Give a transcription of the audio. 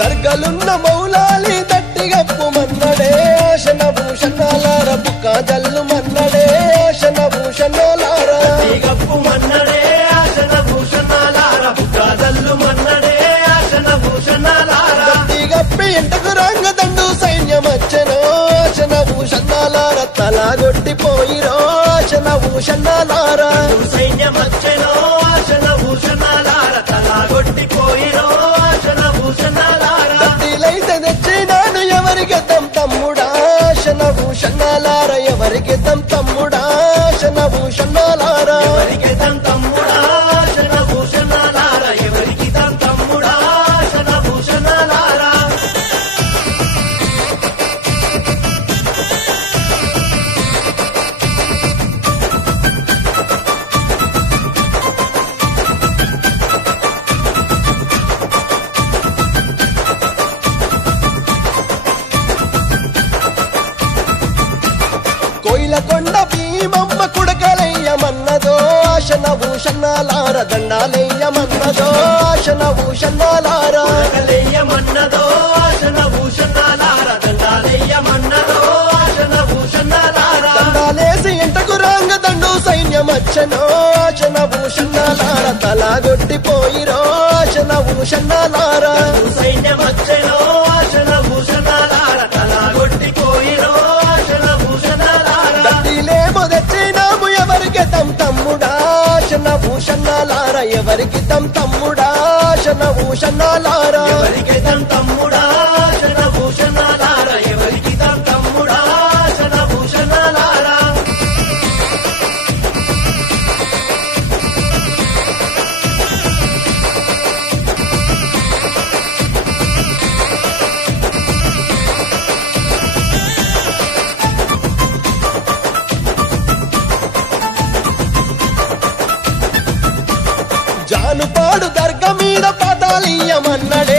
దర్గలున్న మౌలాలి దట్టిగప్పు మన్నడే ఆశన భూషణాలార బుక్క జల్లు మన్నడే ఆశన భూషణాలార గప్పు మన్నడే ఆశన భూషణాలార బుక్కజల్లు మన్నడే ఆశన భూషణాలార గప్పి ఇంటకు రంగదండు సైన్యమచ్చనో ఆశన భూషణాలార తలాగొట్టిపోయిరో ఆశన భూషణాలార సైన్యమచ్చెనో ఆశన భూషణాలార తలాగొట్టిపోయిరో ఆశన భూషణాలార గట్టిలైతే తెచ్చినాను ఎవరికి తమ్ముడా ఆశన భూషణాలార ఎవరికి తమ్ముడా ఆశన భూషణాలార ఎవరికి తమ్ముడా ఆశన భూషణాలార ఎవరికి తమ్ముడా ఆశన భూషణాలార కోయిలకొండ భీమమ్మ కుడకలయ్యమన్నదో ఆశన భూషణాలార దండాలయ్యమన్నదో ఆశన భూషణాలార కలయ్యమన్నదో ఆశన భూషణాలార దండాలయ్యమన్నదో ఆశన భూషణాలార దండాలేసి ఇంటకు రంగదండు సైన్యమచ్చనో ఆశన భూషణాలార తలాగొట్టిపోయిరో ఆశన భూషణాలార సైన్యమచ్చెనో ఆశన భూషణాలార తలాగొట్టిపోయిరో ఆశన భూషణాలార గట్టిలేమో తెచ్చినాము ఎవరికి తమ్ముడా ఆశన భూషణాలార ఎవరికి తమ్ముడా ఆశన భూషణాలార ఎవరికి తమ్ముడా ఆశన భూషణాలార ఎవరికి తమ్ముడా ఆశన భూషణాలార జానుపాడు దర్గ మీద పదాలియమన్నడే